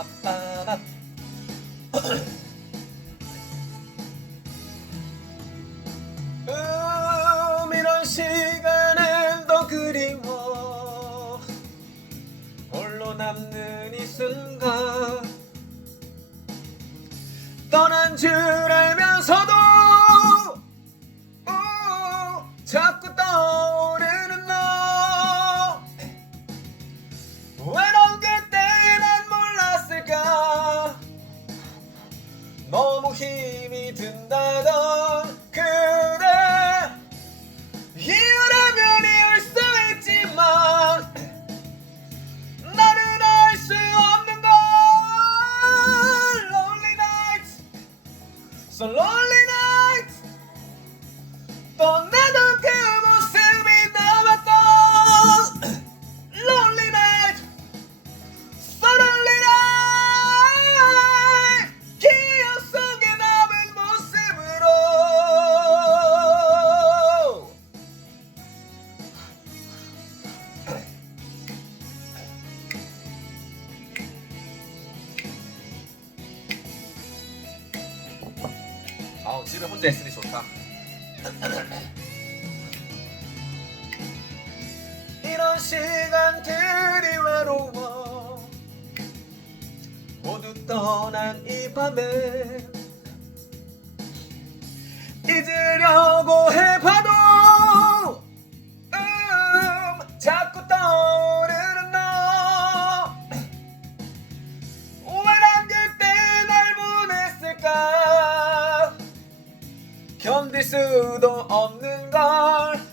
빠바바바 음, 이런 시간은 더 그리워 홀로 남는 이 순간 떠난 줄 알고 너무 힘이 든다던 아, 집에 혼자 있으니 좋다. 이런 시간들이 외로워 모두 떠난 이 밤에 수도 없는 걸.